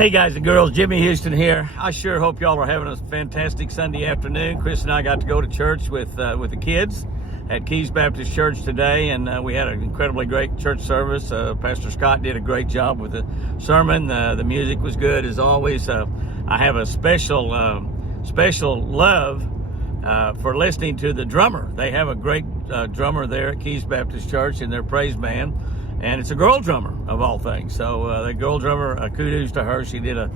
Hey guys and girls, Jimmy Houston here. I sure hope y'all are having a fantastic Sunday afternoon. Chris and I got to go to church with the kids at Keys Baptist Church today, and we had an incredibly great church service. Pastor Scott did a great job with the sermon. The music was good as always. I have a special love for listening to the drummer. They have a great drummer there at Keys Baptist Church in their praise band. And it's a girl drummer, of all things. So the girl drummer, kudos to her. She did a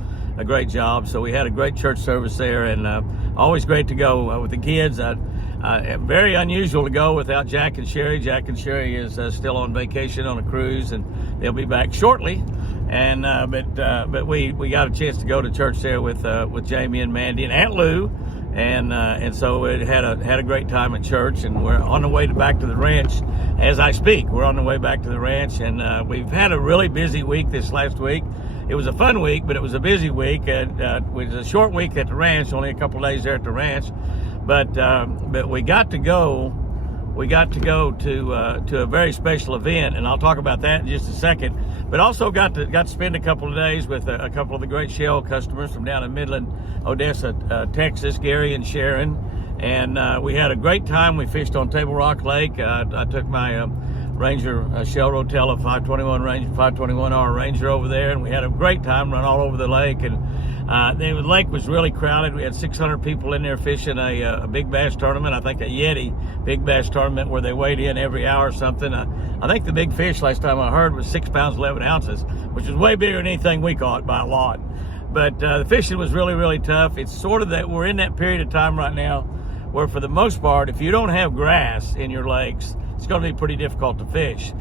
great job. So we had a great church service there, and always great to go with the kids. Very unusual to go without Jack and Sherry. Jack and Sherry is still on vacation on a cruise, and they'll be back shortly. And but we got a chance to go to church there with Jamie and Mandy and Aunt Lou. And so it had a great time at church, and we're on the way back to the ranch as I speak. We're on the way back to the ranch, and we've had a really busy week this last week. It was a fun week, but it was a busy week. It was a short week at the ranch, only a couple of days there at the ranch, but we got to go. We got to go to a very special event, and I'll talk about that in just a second. But also got to spend a couple of days with a couple of the great Shell customers from down in Midland, Odessa, Texas, Gary and Sharon. And we had a great time. We fished on Table Rock Lake. I took my Ranger Shell Rotella 521R Ranger over there, and we had a great time, run all over the lake. And the lake was really crowded. We had 600 people in there fishing a big bass tournament. I think a Yeti big bass tournament where they weighed in every hour or something. I think the big fish last time I heard was 6 pounds 11 ounces, which is way bigger than anything we caught by a lot. But the fishing was really, really tough. It's sort of that we're in that period of time right now where, for the most part, if you don't have grass in your lakes, it's going to be pretty difficult to fish.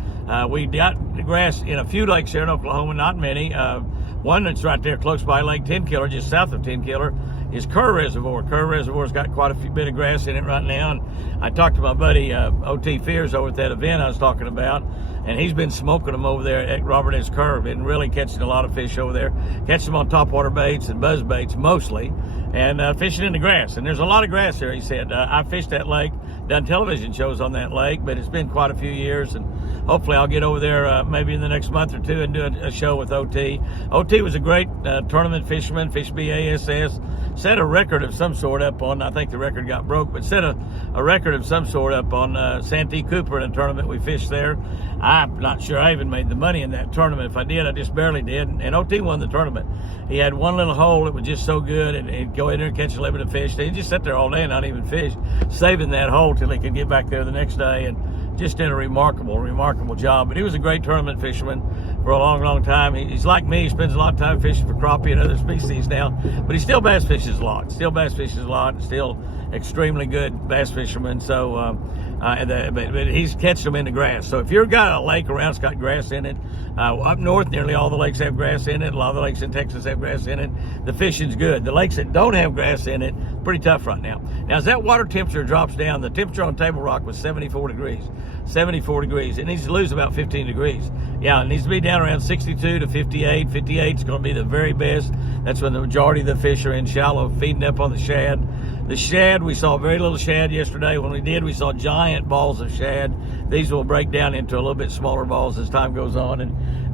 We got grass in a few lakes here in Oklahoma, not many. One that's right there close by Lake Tenkiller, just south of Tenkiller, is Kerr Reservoir. Kerr Reservoir's got quite a bit of grass in it right now. And I talked to my buddy O.T. Fears over at that event I was talking about, and he's been smoking them over there at Robert S. Kerr. Been really catching a lot of fish over there, catching them on topwater baits and buzz baits mostly, and fishing in the grass. And there's a lot of grass there, he said. I fished that lake, done television shows on that lake, but it's been quite a few years, and hopefully I'll get over there maybe in the next month or two and do a show with O.T. O.T. was a great tournament fisherman, fished BASS, set a record of some sort up on, I think the record got broke, but set a record of some sort up on Santee Cooper in a tournament we fished there. I'm not sure I even made the money in that tournament. If I did, I just barely did. And O.T. won the tournament. He had one little hole that was just so good, and he'd go in there and catch a little bit of fish. He'd just sit there all day and not even fish, saving that hole till he could get back there the next day, and just did a remarkable job. But he was a great tournament fisherman for a long time. He's like me. He spends a lot of time fishing for crappie and other species now, but he still bass fishes a lot. Still extremely good bass fisherman. So, but he's catching them in the grass. So if you've got a lake around that's got grass in it, up north, nearly all the lakes have grass in it. A lot of the lakes in Texas have grass in it. The fishing's good. The lakes that don't have grass in it, pretty tough right now. Now, as that water temperature drops down, the temperature on Table Rock was 74 degrees. 74 degrees. It needs to lose about 15 degrees. Yeah, it needs to be down around 62 to 58. 58 is going to be the very best. That's when the majority of the fish are in shallow, feeding up on the shad. The shad, we saw very little shad yesterday. When we did, we saw giant balls of shad. These will break down into a little bit smaller balls as time goes on,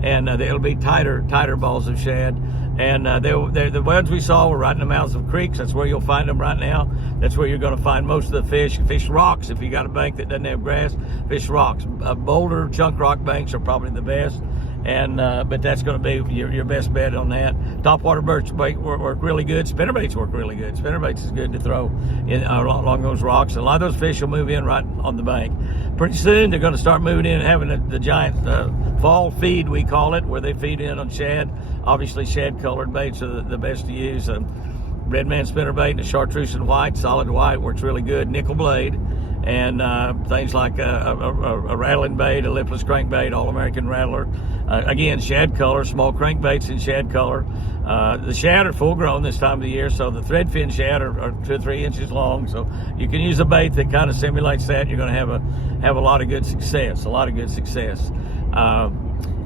and it'll be tighter balls of shad. And the ones we saw were right in the mouths of creeks. That's where you'll find them right now. That's where you're going to find most of the fish. Fish rocks if you got a bank that doesn't have grass. Fish rocks. Boulder, chunk rock banks are probably the best. And but that's going to be your best bet on that. Topwater birch bait work really good. Spinnerbaits work really good. Spinnerbaits is good to throw in along those rocks. A lot of those fish will move in right on the bank. Pretty soon they're going to start moving in and having the giant fall feed, we call it, where they feed in on shad. Obviously, shad colored baits are the best to use. Red man spinnerbait and a chartreuse and white, solid white, works really good. Nickel blade. And things like a rattling bait, a lipless crankbait, all-American rattler. Again, shad color, small crankbaits in shad color. The shad are full-grown this time of the year, so the threadfin shad are 2 or 3 inches long. So you can use a bait that kind of simulates that. You're going to have a lot of good success.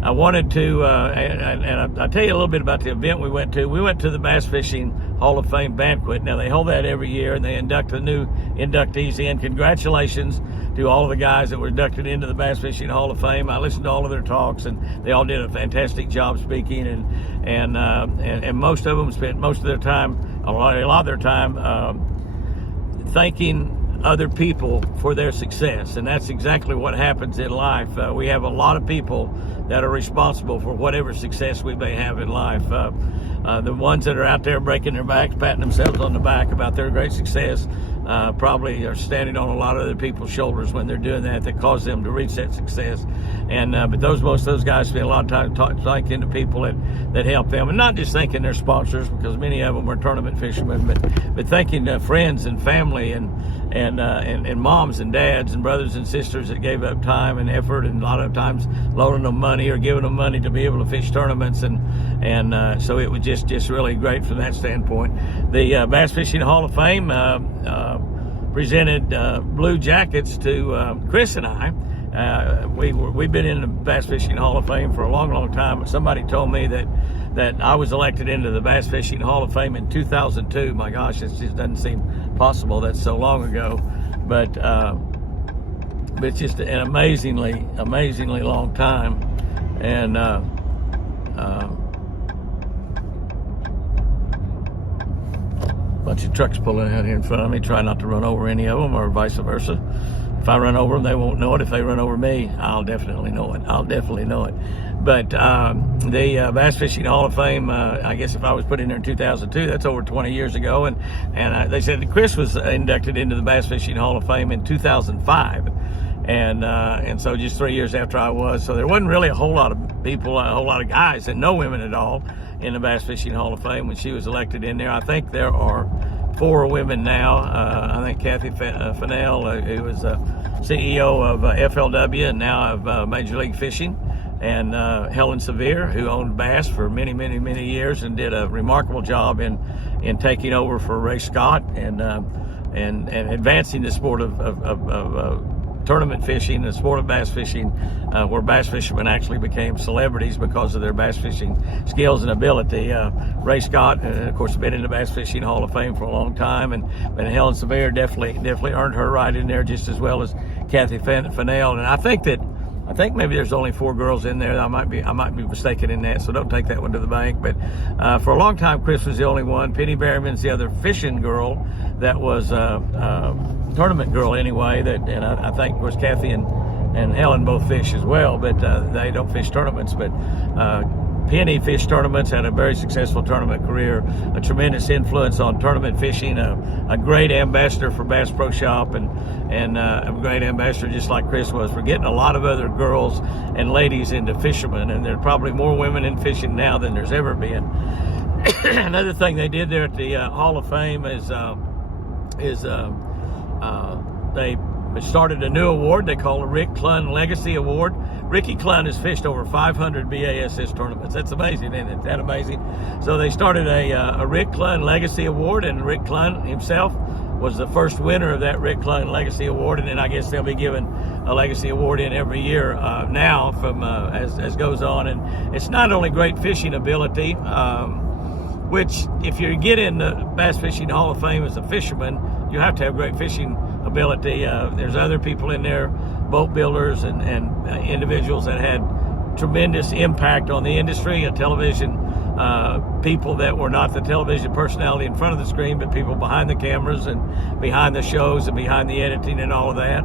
I wanted to, and I'll tell you a little bit about the event we went to. We went to the Bass Fishing Hall of Fame banquet. Now, they hold that every year, and they induct the new inductees in. Congratulations to all of the guys that were inducted into the Bass Fishing Hall of Fame. I listened to all of their talks, and they all did a fantastic job speaking. and most of them spent most of their time, a lot of their time, thanking other people for their success. And that's exactly what happens in life. We have a lot of people that are responsible for whatever success we may have in life. The ones that are out there breaking their backs, patting themselves on the back about their great success, probably are standing on a lot of other people's shoulders when they're doing that caused them to reach that success. And but most of those guys spend a lot of time thanking the people that help them, and not just thanking their sponsors, because many of them are tournament fishermen, but thanking friends and family and moms and dads and brothers and sisters that gave up time and effort, and a lot of times loaning them money or giving them money to be able to fish tournaments, and so it was just really great from that standpoint. The Bass Fishing Hall of Fame presented blue jackets to Chris and I. We've been in the Bass Fishing Hall of Fame for a long time, but somebody told me that I was elected into the Bass Fishing Hall of Fame in 2002. My gosh, it just doesn't seem possible. That's so long ago. But it's just an amazingly long time. And bunch of trucks pulling out here in front of me. Try not to run over any of them, or vice versa. If I run over them, they won't know it. If they run over me, I'll definitely know it. But the Bass Fishing Hall of Fame, I guess if I was put in there in 2002, that's over 20 years ago. And they said that Chris was inducted into the Bass Fishing Hall of Fame in 2005. And so just 3 years after I was. So there wasn't really a whole lot of people, a whole lot of guys, and no women at all in the Bass Fishing Hall of Fame when she was elected in there. I think there are 4 women now. I think Kathy Fennell, who was CEO of FLW and now of Major League Fishing, and Helen Sevier, who owned Bass for many years and did a remarkable job in taking over for Ray Scott and advancing the sport of tournament fishing, the sport of bass fishing, where bass fishermen actually became celebrities because of their bass fishing skills and ability. Ray Scott, of course, has been in the Bass Fishing Hall of Fame for a long time, and Helen Sevier definitely earned her right in there just as well as Kathy Fennell. And I think maybe there's only 4 girls in there. I might be mistaken in that, so don't take that one to the bank. But for a long time, Chris was the only one. Penny Berryman's the other fishing girl that was tournament girl anyway. And I think, of course, Kathy and Helen both fish as well, but they don't fish tournaments. But Penny fished tournaments, had a very successful tournament career, a tremendous influence on tournament fishing, a great ambassador for Bass Pro Shop, and a great ambassador just like Chris was for getting a lot of other girls and ladies into fishermen. And there are probably more women in fishing now than there's ever been. Another thing they did there at the Hall of Fame is they started a new award they call the Rick Clunn Legacy Award. Ricky Clunn has fished over 500 BASS tournaments. That's amazing, isn't it? That amazing? So they started a Rick Clunn Legacy Award, and Rick Clunn himself was the first winner of that Rick Clunn Legacy Award. And then I guess they'll be giving a Legacy Award in every year now from as goes on. And it's not only great fishing ability, which if you get in the Bass Fishing Hall of Fame as a fisherman, you have to have great fishing ability. There's other people in there, boat builders and individuals that had tremendous impact on the industry, television people that were not the television personality in front of the screen, but people behind the cameras and behind the shows and behind the editing and all of that.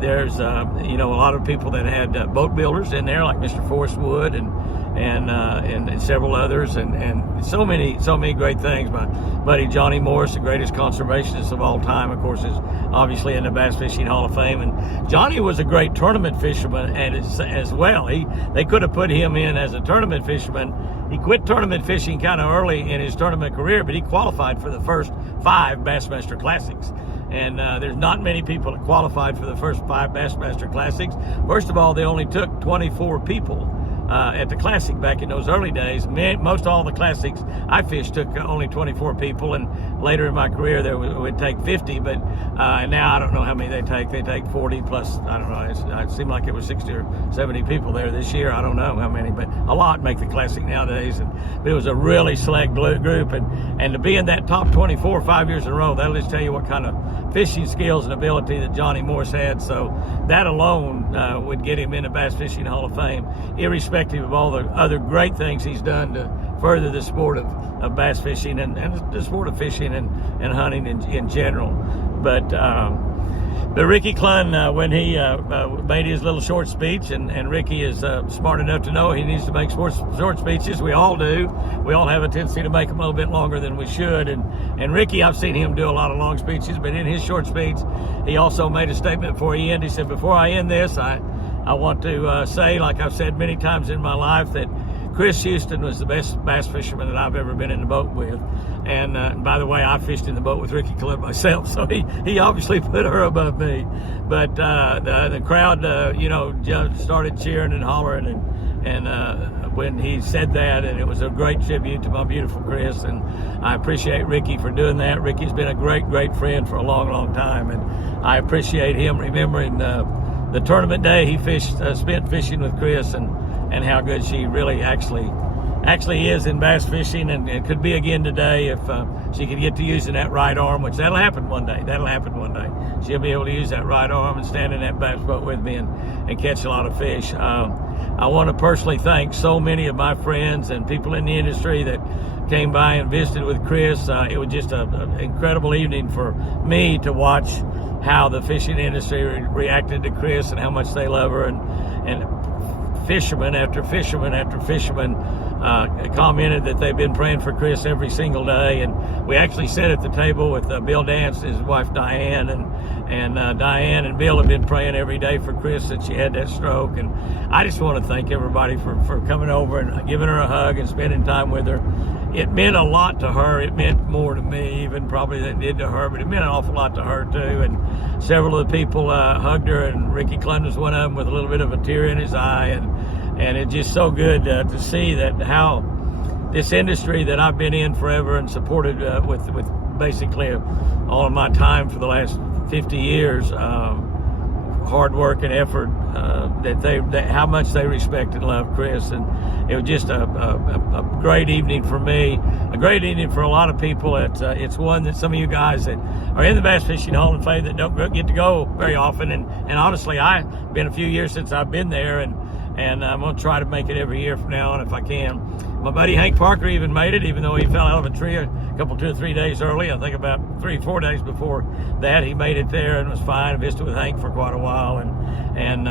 There's a lot of people that had boat builders in there, like Mr. Forrest Wood and several others, and so many great things. My buddy Johnny Morris, the greatest conservationist of all time, of course, is obviously in the Bass Fishing Hall of Fame. And Johnny was a great tournament fisherman as well. They could have put him in as a tournament fisherman. He quit tournament fishing kind of early in his tournament career, but he qualified for the first 5 Bassmaster Classics. And there's not many people that qualified for the first 5 Bassmaster Classics. First of all, they only took 24 people at the Classic back in those early days. Most all the Classics I fished took only 24 people, and later in my career there would take 50, but now I don't know how many they take. They take 40 plus, I don't know, it seemed like it was 60 or 70 people there this year. I don't know how many, but a lot make the Classic nowadays. But it was a really select group, and to be in that top 24 5 years in a row, that'll just tell you what kind of fishing skills and ability that Johnny Morse had. So that alone would get him in the Bass Fishing Hall of Fame, irrespective of all the other great things he's done to further the sport of bass fishing and the sport of fishing and hunting in general. But Ricky Clunn, when he made his little short speech, and Ricky is smart enough to know he needs to make short speeches. We all do. We all have a tendency to make them a little bit longer than we should. And Ricky, I've seen him do a lot of long speeches, but in his short speech, he also made a statement before he ended. He said, "Before I end this, I want to say, like I've said many times in my life, that Chris Houston was the best bass fisherman that I've ever been in the boat with." And by the way, I fished in the boat with Ricky Clunn myself, so he obviously put her above me. But the crowd, just started cheering and hollering, and when he said that, and it was a great tribute to my beautiful Chris, and I appreciate Ricky for doing that. Ricky's been a great friend for a long time, and I appreciate him remembering the tournament day he spent fishing with Chris, and how good she really actually is in bass fishing, and it could be again today if she could get to using that right arm, which that'll happen one day. She'll be able to use that right arm and stand in that bass boat with me and catch a lot of fish. I want to personally thank so many of my friends and people in the industry that came by and visited with Chris. It was just an incredible evening for me to watch how the fishing industry reacted to Chris and how much they love her, and fisherman after fisherman after fisherman commented that they've been praying for Chris every single day. And we actually sat at the table with Bill Dance, his wife Diane, and Diane and Bill have been praying every day for Chris since she had that stroke. And I just want to thank everybody for coming over and giving her a hug and spending time with her. It meant a lot to her. It meant more to me even probably than it did to her, but it meant an awful lot to her too. And several of the people hugged her, and Ricky Clunn was one of them with a little bit of a tear in his eye. And it's just so good to see that how this industry that I've been in forever and supported with basically all of my time for the last 50 years, hard work and effort, that how much they respect and love Chris. And it was just a great evening for me, a great evening for a lot of people. It's one that some of you guys that are in the Bass Fishing Hall of Fame that don't get to go very often. And honestly, I've been a few years since I've been there, and I'm going to try to make it every year from now on if I can. My buddy Hank Parker even made it, even though he fell out of a tree a couple, 2 or 3 days early. I think about 3 or 4 days before that, he made it there and was fine. I visited with Hank for quite a while, and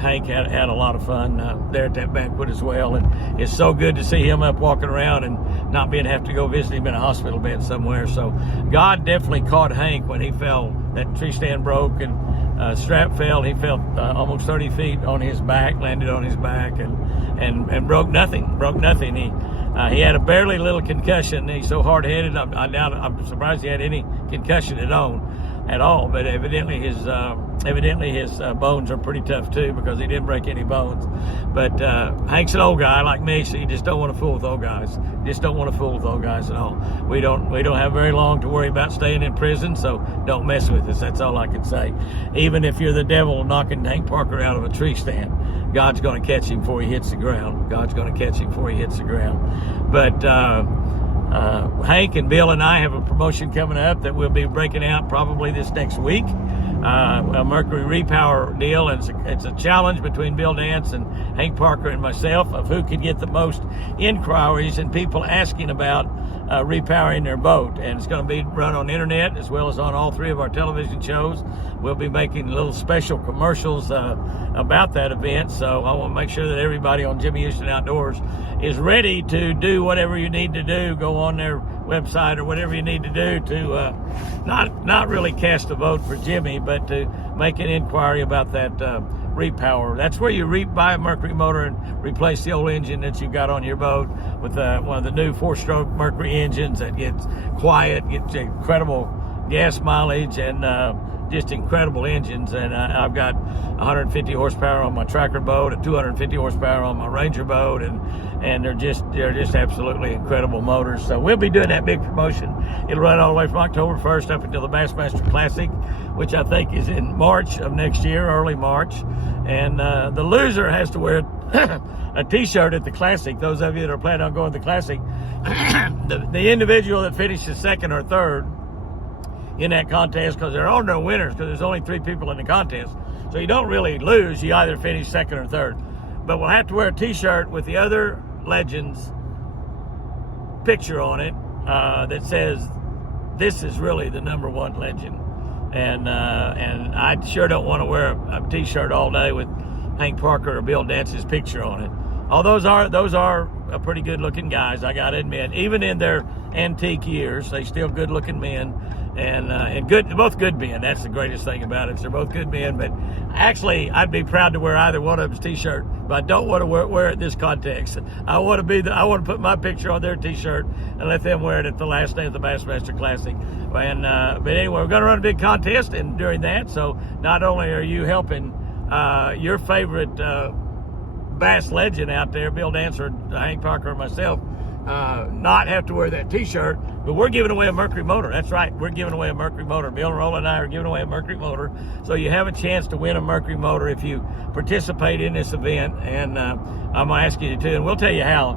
Hank had a lot of fun there at that banquet as well. And it's so good to see him up walking around and not have to go visit him in a hospital bed somewhere. So God definitely caught Hank when he fell. That tree stand broke and strap fell. He fell almost 30 feet on his back, landed on his back, and broke nothing. He had a barely little concussion. He's so hard-headed. I'm surprised he had any concussion at all. But evidently his bones are pretty tough too, because he didn't break any bones. But Hank's an old guy like me, so you just don't want to fool with old guys. Just don't want to fool with old guys at all. We don't have very long to worry about staying in prison, so don't mess with us. That's all I can say. Even if you're the devil knocking Hank Parker out of a tree stand, God's going to catch him before he hits the ground. But Hank and Bill and I have a promotion coming up that we'll be breaking out probably this next week. A Mercury repower deal, and it's a challenge between Bill Dance and Hank Parker and myself of who could get the most inquiries and people asking about repowering their boat. And it's going to be run on the internet as well as on all 3 of our television shows. We'll be making little special commercials about that event, so I want to make sure that everybody on Jimmy Houston Outdoors is ready to do whatever you need to do. Go on their website or whatever you need to do to not really cast a vote for Jimmy, but to make an inquiry about that repower. That's where you buy a Mercury motor and replace the old engine that you got on your boat with one of the new 4-stroke Mercury engines that gets quiet, gets incredible gas mileage, and just incredible engines. And I've got 150 horsepower on my tracker boat and 250 horsepower on my Ranger boat, and they're just absolutely incredible motors. So we'll be doing that big promotion. It'll run all the way from October 1st up until the Bassmaster Classic, which I think is in March of next year, early March. And the loser has to wear a t-shirt at the Classic. Those of you that are planning on going to the Classic, the individual that finishes second or third in that contest, because there are no winners, because there's only 3 people in the contest. So you don't really lose. You either finish second or third. But we'll have to wear a T-shirt with the other legends' picture on it that says, "This is really the #1 legend." And I sure don't want to wear a T-shirt all day with Hank Parker or Bill Dance's picture on it. All those are pretty good-looking guys, I got to admit. Even in their antique years, they still good-looking men, and good, both good men. That's the greatest thing about it. They're both good men. But actually, I'd be proud to wear either one of them's T-shirt, but I don't want to wear it this context. I want to put my picture on their T-shirt and let them wear it at the last day of the Bassmaster Classic. And but anyway, we're going to run a big contest, and during that, so not only are you helping your favorite bass legend out there, Bill Dancer, Hank Parker, or myself, not have to wear that T-shirt, but we're giving away a Mercury motor. That's right, we're giving away a Mercury motor. Bill and Roland and I are giving away a Mercury motor, so you have a chance to win a Mercury motor if you participate in this event, and I'm going to ask you to, and we'll tell you how,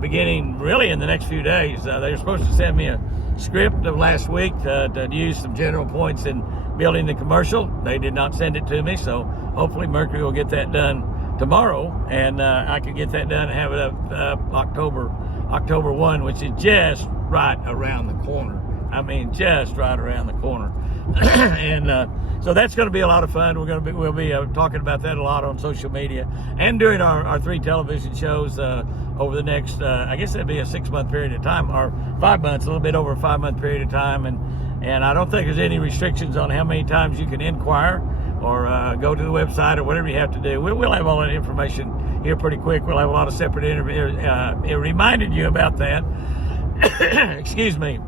beginning really in the next few days. They were supposed to send me a script of last week to use some general points in building the commercial. They did not send it to me, so hopefully Mercury will get that done tomorrow, and I can get that done and have it up October 1, which is just right around the corner. I mean, just right around the corner. And so that's going to be a lot of fun. We'll be talking about that a lot on social media and during our 3 television shows over the next, I guess that'd be a 6-month period of time, or 5 months, a little bit over a 5-month period of time. And I don't think there's any restrictions on how many times you can inquire or go to the website or whatever you have to do. We'll have all that information here pretty quick. We'll have a lot of separate interviews. It reminded you about that. Excuse me.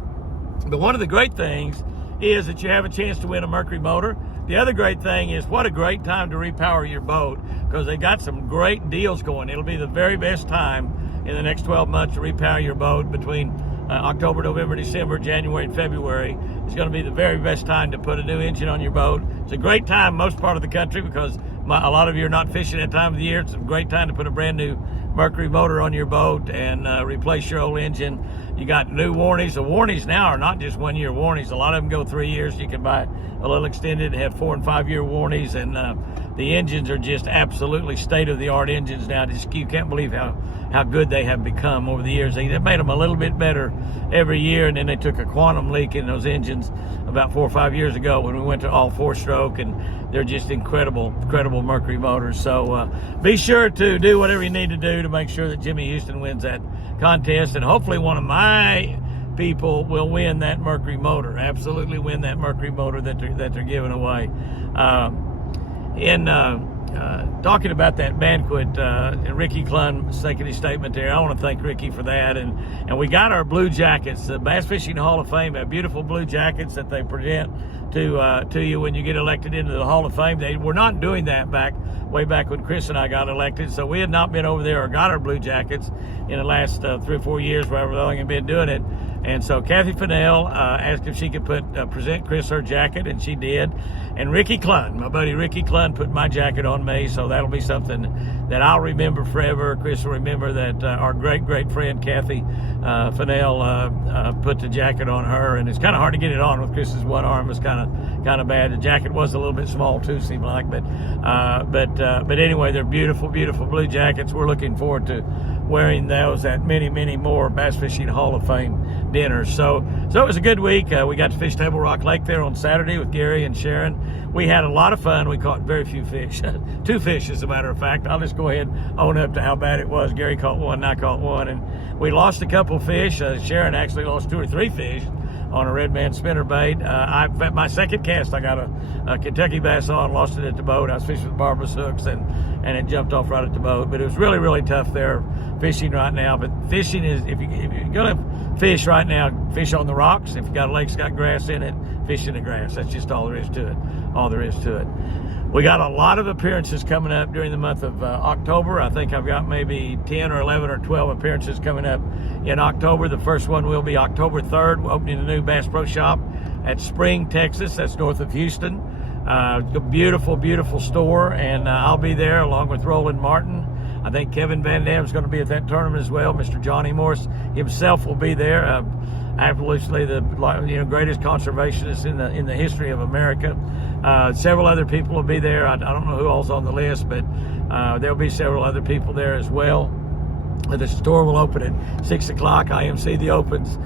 But one of the great things is that you have a chance to win a Mercury motor. The other great thing is what a great time to repower your boat, because they got some great deals going. It'll be the very best time in the next 12 months to repower your boat between October, November, December, January, and February. It's going to be the very best time to put a new engine on your boat. It's a great time most part of the country because a lot of you are not fishing that time of the year. It's a great time to put a brand new Mercury motor on your boat and replace your old engine. You got new warranties. The warranties now are not just 1-year warranties. A lot of them go 3 years. You can buy a little extended and have 4- and 5-year warranties. And the engines are just absolutely state-of-the-art engines now. You can't believe how good they have become over the years. They made them a little bit better every year, and then they took a quantum leak in those engines about 4 or 5 years ago when we went to all 4-stroke, and they're just incredible Mercury motors. So be sure to do whatever you need to do to make sure that Jimmy Houston wins that contest, and hopefully one of my people will win that Mercury motor. Absolutely win that Mercury motor that they're giving away. Talking about that banquet, Ricky Clun making his statement there. I want to thank Ricky for that. And we got our blue jackets. The Bass Fishing Hall of Fame have beautiful blue jackets that they present to you when you get elected into the Hall of Fame. They were not doing that way back when Chris and I got elected, so we had not been over there or got our blue jackets in the last 3 or 4 years, wherever long we've been doing it. And so Kathy Fennell asked if she could present Chris her jacket, and she did. And Ricky Clun, my buddy Ricky Clun, put my jacket on me, so that'll be something that I'll remember forever. Chris will remember that our great friend Kathy Fennell put the jacket on her, and it's kind of hard to get it on with Chris's one arm. It's kind of bad. The jacket was a little bit small too, seemed like, but anyway, they're beautiful blue jackets. We're looking forward to wearing those at many more Bass Fishing Hall of Fame dinners. So it was a good week. We got to fish Table Rock Lake there on Saturday with Gary and Sharon. We had a lot of fun. We caught very few fish. 2 fish, as a matter of fact. I'll just go ahead and own up to how bad it was. Gary caught 1, and I caught 1, and we lost a couple fish. Sharon actually lost 2 or 3 fish on a red man spinnerbait. My second cast, I got a Kentucky bass on, lost it at the boat. I was fishing with barbless hooks, and it jumped off right at the boat. But it was really tough there fishing right now. But fishing is, if you're gonna fish right now, fish on the rocks. If you got a lake that's got grass in it, fish in the grass. That's just all there is to it. We got a lot of appearances coming up during the month of October. I think I've got maybe 10 or 11 or 12 appearances coming up in October. The first one will be October 3rd. We're opening a new Bass Pro Shop at Spring, Texas. That's north of Houston. A beautiful store, and I'll be there along with Roland Martin. I think Kevin Van Dam's going to be at that tournament as well. Mr. Johnny Morris himself will be there. absolutely the greatest conservationist in the history of America. Several other people will be there. I don't know who all's on the list, but there'll be several other people there as well. The store will open at 6 o'clock. IMC the opens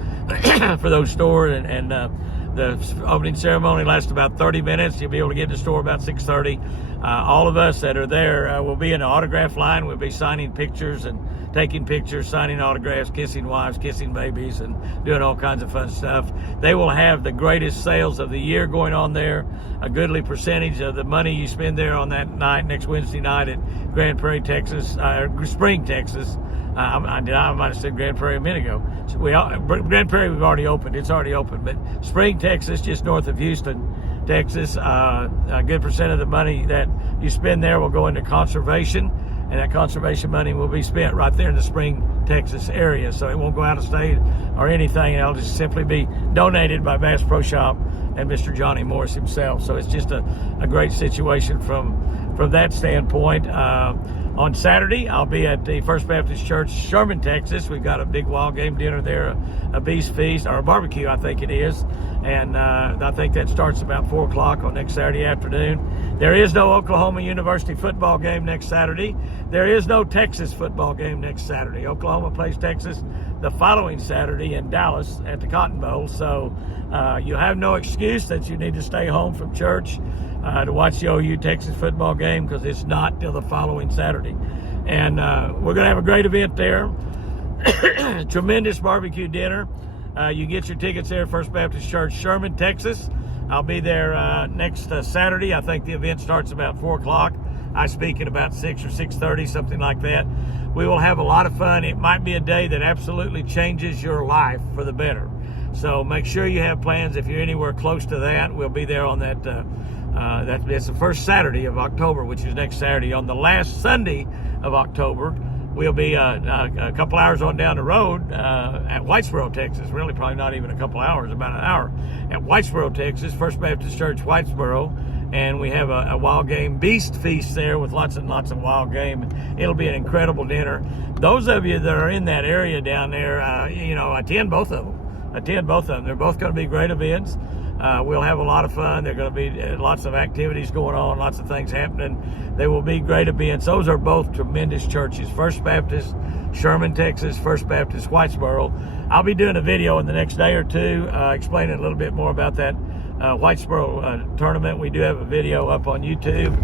for those stores, and the opening ceremony lasts about 30 minutes. You'll be able to get to the store about 6:30. All of us that are there will be in an autograph line. We'll be signing pictures and taking pictures, signing autographs, kissing wives, kissing babies, and doing all kinds of fun stuff. They will have the greatest sales of the year going on there. A goodly percentage of the money you spend there on that night, next Wednesday night at Grand Prairie, Texas, Spring, Texas. I might have said Grand Prairie a minute ago. Grand Prairie we've already opened. It's already open. But Spring, Texas, just north of Houston, Texas, a good percent of the money that you spend there will go into conservation, and that conservation money will be spent right there in the Spring, Texas area. So it won't go out of state or anything. It'll just simply be donated by Bass Pro Shop and Mr. Johnny Morris himself. So it's just a great situation from that standpoint. On Saturday, I'll be at the First Baptist Church, Sherman, Texas. We've got a big wild game dinner there, a beast feast, or a barbecue, I think it is. And I think that starts about 4 o'clock on next Saturday afternoon. There is no Oklahoma University football game next Saturday. There is no Texas football game next Saturday. Oklahoma plays Texas the following Saturday in Dallas at the Cotton Bowl. So you have no excuse that you need to stay home from church to watch the OU Texas football game, because it's not till the following Saturday. And we're going to have a great event there. Tremendous barbecue dinner. You get your tickets there at First Baptist Church, Sherman, Texas. I'll be there next Saturday. I think the event starts about 4 o'clock. I speak at about 6 or 6:30, something like that. We will have a lot of fun. It might be a day that absolutely changes your life for the better. So make sure you have plans. If you're anywhere close to that, we'll be there on that. That's the first Saturday of October, which is next Saturday. On the last Sunday of October, we'll be a couple hours on down the road at Whitesboro, Texas. Really, probably not even a couple hours, about an hour. At Whitesboro, Texas, First Baptist Church, Whitesboro. And we have a wild game beast feast there with lots and lots of wild game. It'll be an incredible dinner. Those of you that are in that area down there, attend both of them. They're both going to be great events. We'll have a lot of fun. There are going to be lots of activities going on, lots of things happening. They will be great events. Those are both tremendous churches. First Baptist, Sherman, Texas, First Baptist, Whitesboro. I'll be doing a video in the next day or two explaining a little bit more about that Whitesboro tournament. We do have a video up on YouTube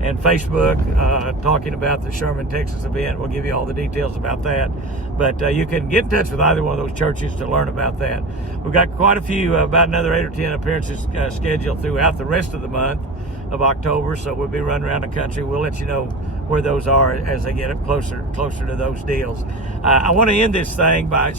and Facebook talking about the Sherman, Texas event. We'll give you all the details about that. But you can get in touch with either one of those churches to learn about that. We've got quite a few, about another 8 or 10 appearances scheduled throughout the rest of the month of October. So we'll be running around the country. We'll let you know where those are as they get up closer to those deals. I want to end this thing by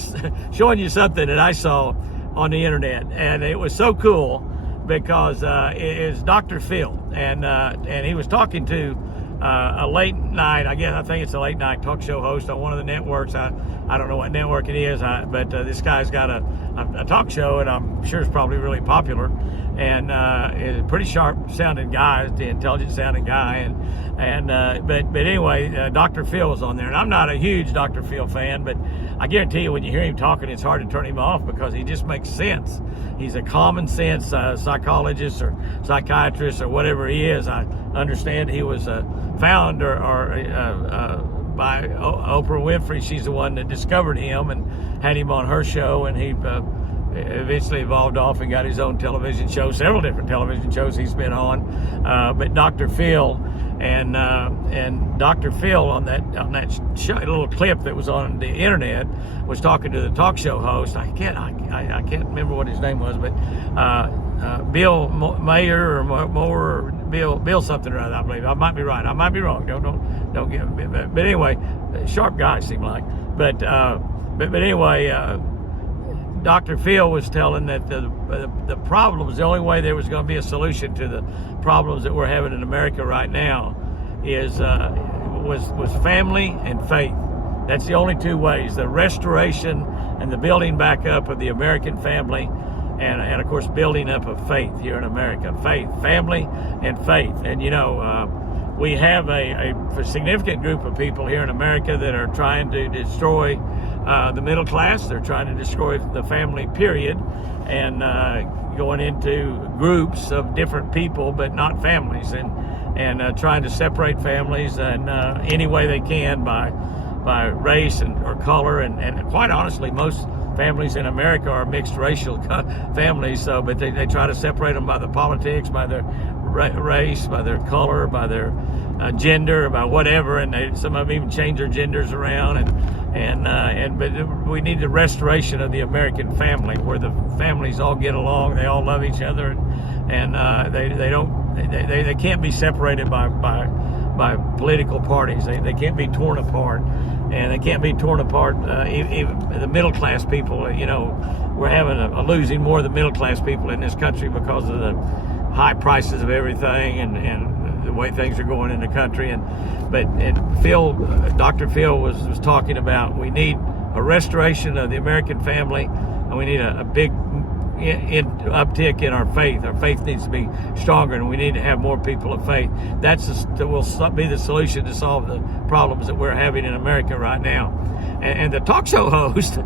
showing you something that I saw on the internet, and it was so cool because it is Dr. Phil, and he was talking to a late night, I think it's a late night talk show host on one of the networks. I don't know what network it is, but this guy's got a talk show, and I'm sure it's probably really popular, and is a pretty sharp sounding guy, the intelligent sounding guy, but anyway, Dr. Phil was on there, and I'm not a huge Dr. Phil fan, but I guarantee you when you hear him talking, it's hard to turn him off because he just makes sense. He's a common sense psychologist or psychiatrist or whatever he is. I understand he was found by Oprah Winfrey. She's the one that discovered him and had him on her show, and he eventually evolved off and got his own television show, several different television shows he's been on. But Dr. Phil and Dr. Phil on that show, little clip that was on the internet, was talking to the talk show host. I can't remember what his name was, but Bill Mayer or Moore or Bill something or other, I believe. I might be right. I might be wrong. Don't get me. But anyway, sharp guy seemed like. But anyway, Dr. Phil was telling that the problems, the only way there was going to be a solution to the problems that we're having in America right now was family and faith. That's the only two ways: the restoration and the building back up of the American family, and of course building up of faith here in America. Faith, family, and faith. And we have a significant group of people here in America that are trying to destroy the middle class. They're trying to destroy the family, period, and going into groups of different people, but not families, and trying to separate families in any way they can by race or color, and quite honestly, most families in America are mixed racial families. So, but they try to separate them by the politics, by their race, by their color, by their gender, by whatever, and some of them even change their genders around. But we need the restoration of the American family, where the families all get along, they all love each other, and they can't be separated by political parties. They can't be torn apart, and they can't be torn apart. Even the middle class people, you know, we're having a losing more of the middle class people in this country because of the high prices of everything and the way things are going in the country. But Dr. Phil was talking about, we need a restoration of the American family, and we need a big uptick in our faith. Our faith needs to be stronger, and we need to have more people of faith. That will be the solution to solve the problems that we're having in America right now. And the talk show host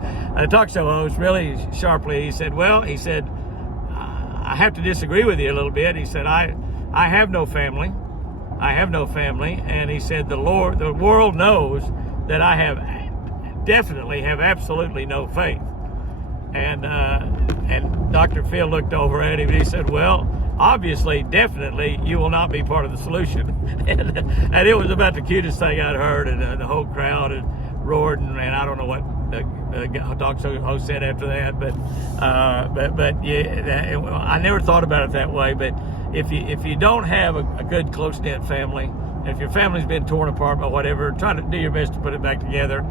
really sharply, he said, I have to disagree with you a little bit. He said, I have no family. And he said, the world knows that I definitely have absolutely no faith. And Dr. Phil looked over at him and he said, well, obviously, definitely, you will not be part of the solution. and it was about the cutest thing I'd heard, and the whole crowd had roared, and I don't know what the talk show host said after that, but yeah, I never thought about it that way. But if you don't have a good close-knit family, if your family's been torn apart by whatever, try to do your best to put it back together.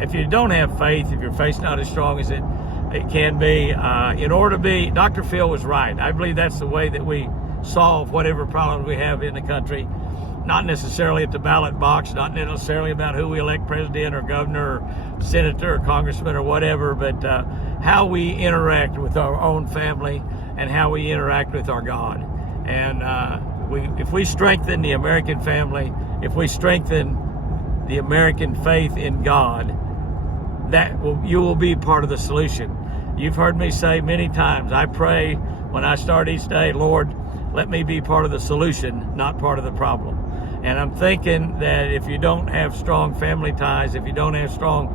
If you don't have faith, if your faith's not as strong as it can be, in order to be, Dr. Phil was right. I believe that's the way that we solve whatever problems we have in the country. Not necessarily at the ballot box, not necessarily about who we elect president or governor or senator or congressman or whatever, but how we interact with our own family and how we interact with our God. And if we strengthen the American family, if we strengthen the American faith in God, you will be part of the solution. You've heard me say many times, I pray when I start each day, Lord, let me be part of the solution, not part of the problem. And I'm thinking that if you don't have strong family ties, if you don't have strong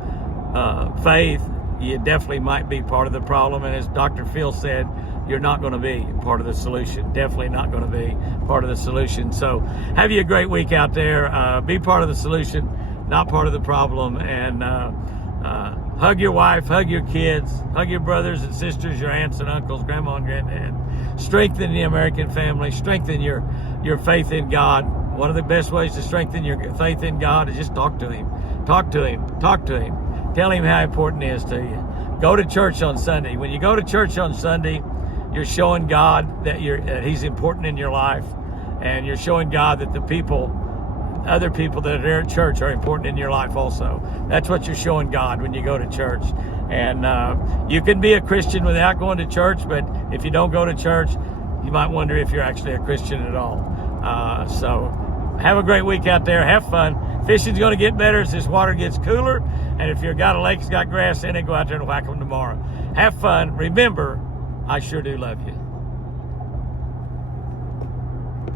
faith, you definitely might be part of the problem. And as Dr. Phil said, you're not going to be part of the solution. Definitely not going to be part of the solution. So have you a great week out there. Be part of the solution, not part of the problem. And hug your wife, hug your kids, hug your brothers and sisters, your aunts and uncles, grandma and granddad. Strengthen the American family. Strengthen your faith in God. One of the best ways to strengthen your faith in God is just talk to Him. Talk to Him. Talk to Him. Tell Him how important He is to you. Go to church on Sunday. When you go to church on Sunday, you're showing God that He's important in your life, and you're showing God that other people that are there at church are important in your life also. That's what you're showing God when you go to church. And you can be a Christian without going to church, but if you don't go to church, you might wonder if you're actually a Christian at all. So have a great week out there. Have fun. Fishing's going to get better as this water gets cooler. And if you've got a lake that's got grass in it, go out there and whack them tomorrow. Have fun. Remember, I sure do love you.